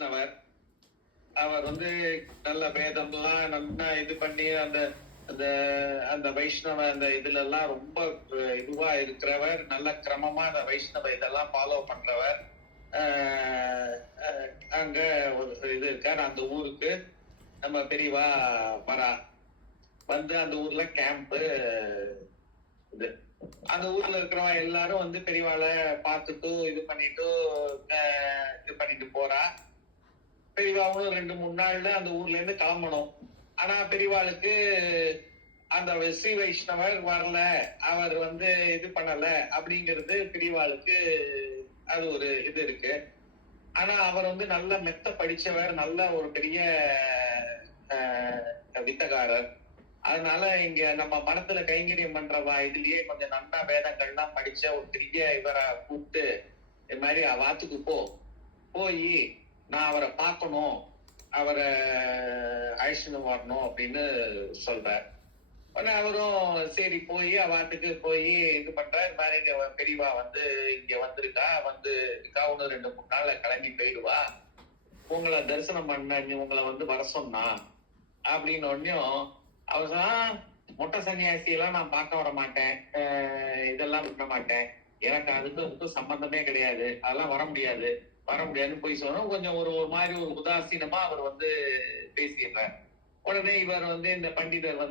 வைஷ்ணவர். அவர் நல்ல வேதம்லாம் நல்லா இது பண்ணி அந்த அந்த அந்த வைஷ்ணவ அந்த இதுல எல்லாம் ரொம்ப இதுவா இருக்கிறவர், நல்ல கிரமமா அந்த வைஷ்ணவ இதெல்லாம் ஃபாலோ பண்றவர். அங்க ஒரு இது இருக்கார். அந்த ஊருக்கு நம்ம பெரியவா வரா. அந்த ஊர்ல கேம்ப் இது. அந்த ஊர்ல இருக்கிறவங்க எல்லாரும் பெரியவாளை பார்த்துட்டு இது பண்ணிட்டு போறா. பெரியவாவும் 2-3 நாள்ல அந்த ஊர்ல இருந்து கிளம்பணும். ஆனா பெரியவாளுக்கு அந்த ஸ்ரீ வைஷ்ணவர் வரல, அவர் இது பண்ணல அப்படிங்கிறது பெரியவாளுக்கு அது ஒரு இது இருக்கு. ஆனா அவர் நல்ல மெத்த படிச்சவர், நல்ல ஒரு பெரிய வித்தகாரர். அதனால இங்க நம்ம மனத்துல கைங்கரியம் பண்றவா இதுலயே கொஞ்சம் நல்லா வேதங்கள்லாம் படிச்ச ஒரு பெரிய இவரை கூப்பிட்டு, இது மாதிரி வாத்துக்கு போய் நான் அவரை பார்க்கணும், அவரை அழைச்சிட்டு வரணும் அப்படின்னு சொல்றார். உடனே அவரும் சரி போய் வாத்துக்கு போய் இது பண்ற மாதிரி பெரியவா இங்க வந்திருக்கா, இன்னும் 2-3 நாள்ல கிளம்பி போயிடுவா, உங்களை தரிசனம் பண்ண உங்களை வர சொன்னா அப்படின்னு ஒன்னும் அவர் மொட்டை சன்னியாசி எல்லாம் நான் பார்க்க வர மாட்டேன், இதெல்லாம் விட மாட்டேன், எனக்கு அதுக்கும் சம்பந்தமே கிடையாது, அதெல்லாம் வர முடியாதுன்னு போய் சொன்னோம். கொஞ்சம் ஒரு மாதிரி ஒரு உதாசீனமா அவர் பேசிடுறார். உடனே இவர் இந்த பண்டிதர்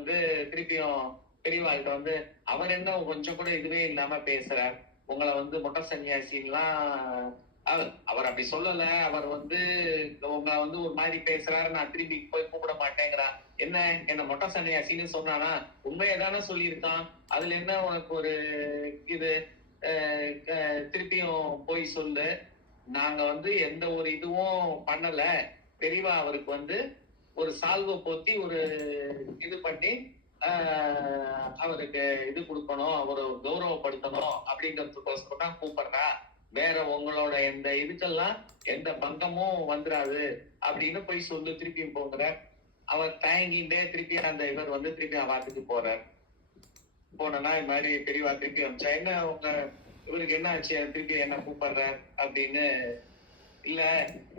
திருப்பியும் பெரியவாள்கிட்ட அவர் என்ன கொஞ்சம் கூட இதுவே இல்லாம பேசுறார், உங்களை மொட்டை சன்னியாசின்லாம் அவர் அப்படி சொல்லல, அவர் உங்க ஒரு மாதிரி பேசுறாரு, நான் திருப்பி போய் கூப்பிட மாட்டேங்கிறா, என்ன மொட்டை சன்னியாசின்னு சொன்னானா, உண்மையதானே சொல்லியிருக்கான், அதுல என்ன உனக்கு ஒரு இது, திருப்பியும் போய் சொல்லு, நாங்க எந்த ஒரு இதுவும் பண்ணல, பெரியவா அவருக்கு ஒரு சால்வை போத்தி ஒரு இது பண்ணி அவருக்கு இது கொடுக்கணும், அவரை கௌரவப்படுத்தணும் அப்படிங்கிறதுக்கோசரம் தான் கூப்பிடுறா, வேற உங்களோட எந்த இதுக்கெல்லாம் எந்த பங்கமும் வந்துடாது அப்படின்னு போய் சொல்லு, திருப்பியும் போங்கிற. அவர் தயங்கிண்டே திருப்பி அந்த இவர் திருப்பி வாத்துக்கு போறார். போனா இது மாதிரி பெரியவா திருப்பி வந்துச்சா, என்ன இவருக்கு என்ன ஆச்சு, திருப்பி என்ன கூப்பிடுற அப்படின்னு. இல்ல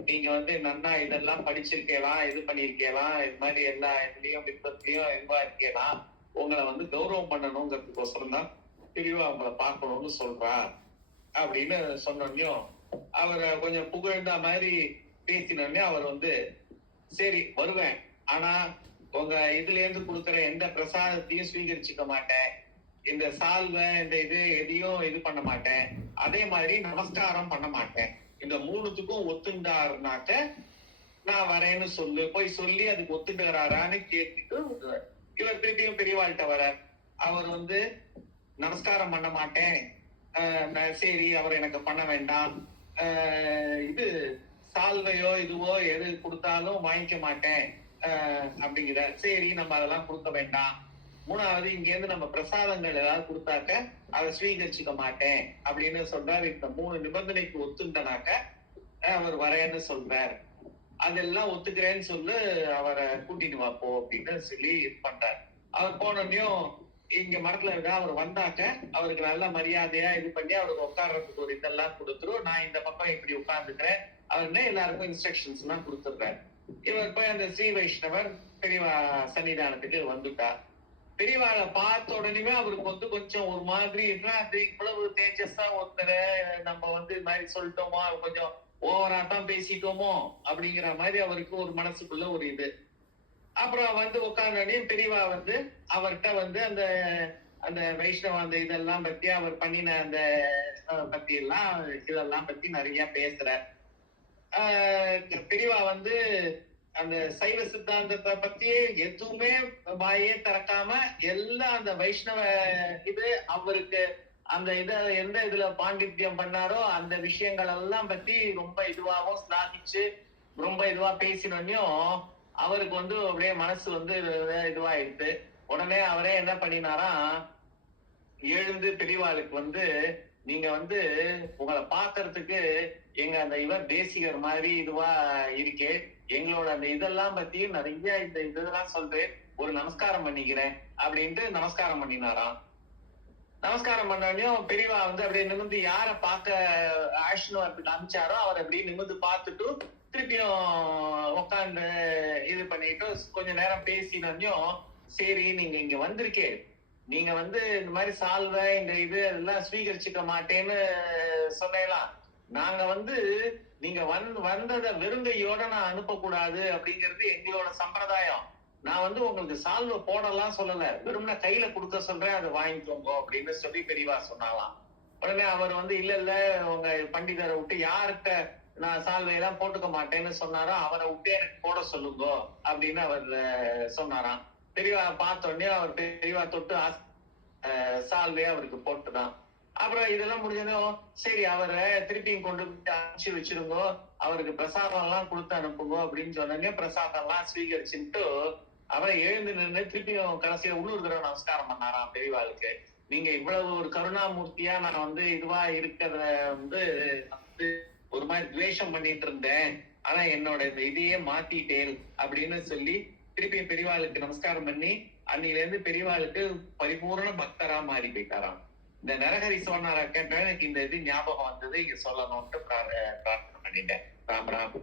நீங்க நன்னா இதெல்லாம் படிச்சிருக்கலாம், இது பண்ணிருக்கலாம், இது மாதிரி எல்லா இதுலயும் விருப்பத்திலயும் இதுவா இருக்கலாம், உங்களை கௌரவம் பண்ணணுங்கிறதுக்கோசரம் தான் பெரியவா உங்களை பார்க்கணும்னு சொல்றா அப்படின்னு சொன்னோன்னையும் அவரை கொஞ்சம் புகழ்ந்த மாதிரி பேசினோடனே அவர் சரி வருவேன், ஆனா உங்க இதுல இருந்து கொடுக்குற எந்த பிரசாதத்தையும் ஸ்வீகரிச்சுக்க மாட்டேன், இந்த சால்வை இந்த இது எதையும் இது பண்ண மாட்டேன், அதே மாதிரி நமஸ்காரம் பண்ண மாட்டேன், இந்த 3த்துக்கும் ஒத்துண்டாருனாக்க நான் வரேன்னு போய் சொல்லி அதுக்கு ஒத்துண்டாரான்னு கேட்டுட்டு இவர் திருப்பியும் பெரியவாள்கிட்ட வர்றார். அவர் நமஸ்காரம் பண்ண மாட்டேன், சரி அவர் எனக்கு பண்ண வேண்டாம், இது சால்வையோ இதுவோ எது கொடுத்தாலும் வாங்கிக்க மாட்டேன் அப்படிங்கிற, சரி நம்ம அதெல்லாம் கொடுக்க வேண்டாம், 3வது இங்க இருந்து நம்ம பிரசாதங்கள் ஏதாவது கொடுத்தாக்க அதை ஸ்வீகரிச்சுக்க மாட்டேன் அப்படின்னு சொல்றாரு. இந்த 3 நிபந்தனைக்கு ஒத்துண்டனாக்க அவர் வரேன்னு சொல்றார். அதெல்லாம் ஒத்துக்கிறேன்னு சொல்லு, அவரை கூட்டிட்டு வாப்போ அப்படின்னு சொல்லி இது பண்றாரு. அவர் போனோடனையும் இங்க மரத்துல இருக்கா, அவர் வந்தாக்க அவருக்கு நல்ல மரியாதையா இது பண்ணி அவருக்கு உட்கார்றதுக்கு ஒரு இதெல்லாம் கொடுத்துரும், நான் இந்த பக்கம் இப்படி உட்கார்ந்துக்கிறேன் அவருன்னு எல்லாருக்கும் இன்ஸ்ட்ரக்ஷன்ஸ் எல்லாம் கொடுத்துடுறாரு. இவர் போய் அந்த ஸ்ரீ வைஷ்ணவர் பெரியவா சன்னிதானத்துக்கு வந்துட்டா. பெரியவாளை பார்த்த உடனே அவருக்கு கொஞ்சம் ஒரு மாதிரி இவ்வளவு தேஜஸா ஒருத்தரை நம்ம இது மாதிரி சொல்லிட்டோமோ, கொஞ்சம் ஓவரா தான் பேசிட்டோமோ அப்படிங்கிற மாதிரி அவருக்கு ஒரு மனசுக்குள்ள ஒரு இது. அப்புறம் உட்கார்ந்தோடனே பெரியவா அவர்கிட்ட அந்த அந்த வைஷ்ணவ அந்த இதெல்லாம் பத்தி அவர் பண்ணின அந்த பத்தி எல்லாம் இதெல்லாம் பத்தி நிறைய பேசுறார். பெரியவா அந்த சைவ சித்தாந்தத்தை பத்தியே எதுவுமே வாயே திறக்காம எல்லாம் அந்த வைஷ்ணவ இது அவருக்கு அந்த எந்த இதுல பாண்டித்யம் பண்ணாரோ அந்த விஷயங்கள் எல்லாம் பத்தி ரொம்ப இதுவாகவும் ஸ்லாகிச்சு ரொம்ப இதுவா பேசினோன்னையும் அவருக்கு அப்படியே மனசு இதுவாயிடுது. உடனே அவரே என்ன பண்ணினாராம், எழுந்து பெரியவாளுக்கு நீங்க உங்களை பாக்குறதுக்கு எங்க அந்த இவர் தேசிகர் மாதிரி இதுவா இருக்கே, எங்களோட அந்த இதெல்லாம் பத்தியும் நிறைய இந்த இதெல்லாம் சொல்றேன், ஒரு நமஸ்காரம் பண்ணிக்கிறேன் அப்படின்ட்டு நமஸ்காரம் பண்ணினாராம். நமஸ்காரம் பண்ணோடனையும் பெரியவா அப்படியே நிமிர்ந்து யார பார்க்க ஆஷ்னு அப்படி காமிச்சாரோ அவர் அப்படியே நிமிர்ந்து பார்த்துட்டு திருப்பியும் உட்காந்து இது பண்ணிட்டு கொஞ்ச நேரம் பேசினோம். சரி நீங்க இங்க வந்திருக்கே, நீங்க இந்த மாதிரி சால்வை இந்த இது அதெல்லாம் ஸ்வீகரிச்சுக்க மாட்டேன்னு சொன்னேலாம். நாங்க நீங்க வந்தத வெறுங்கையோட நான் அனுப்பக்கூடாது அப்படிங்கிறது எங்களோட சம்பிரதாயம். நான் உங்களுக்கு சால்வை போடலாம் சொல்லல, வெறும்னா கையில கொடுக்க சொல்றேன், அதை வாங்கிக்கோங்க அப்படின்னு சொல்லி பெரியவா சொன்னாலாம். உடனே அவர் இல்ல இல்ல உங்க பண்டிதரை விட்டு யார்கிட்ட நான் சால்வையெல்லாம் போட்டுக்க மாட்டேன்னு சொன்னாரோ அவரை விட்டு எனக்கு போட சொல்லுங்க அப்படின்னு அவர் சொன்னாராம். பெரியவா பார்த்த உடனே அவர் பெரியவா தொட்டு சால்வையை அவருக்கு போட்டுதான். அப்புறம் இதெல்லாம் முடிஞ்சதும் சரி அவரை திருப்பியும் கொண்டு போய் அனுப்பிச்சு வச்சிருங்க, அவருக்கு பிரசாதம் எல்லாம் கொடுத்து அனுப்புங்க அப்படின்னு சொன்னோடனே பிரசாதம் எல்லாம் ஸ்வீகரிச்சுட்டு அவரை எழுந்து நின்று திருப்பியும் கடைசியா உள்ளூர் தடவை நமஸ்காரம் பண்ணாராம் பெரியவாளுக்கு. நீங்க இவ்வளவு ஒரு கருணாமூர்த்தியா நான் இதுவா இருக்கிறத வந்து ஒரு மாதிரி துவேஷம் பண்ணிட்டு இருந்தேன், ஆனா என்னோட இந்த இதையே மாத்திட்டேன் அப்படின்னு சொல்லி திருப்பியும் பெரியவாளுக்கு நமஸ்காரம் பண்ணி அன்னில இருந்து பெரியவாளுக்கு பரிபூர்ண பக்தரா மாறி போயிட்டாராம். இந்த நரஹரி சோனார கேட்ட எனக்கு இந்த இது ஞாபகம் வந்தது, இங்க சொல்லணும்ட்டு பிரார்த்தனை பண்ணிட்டேன். ராம் ராம்.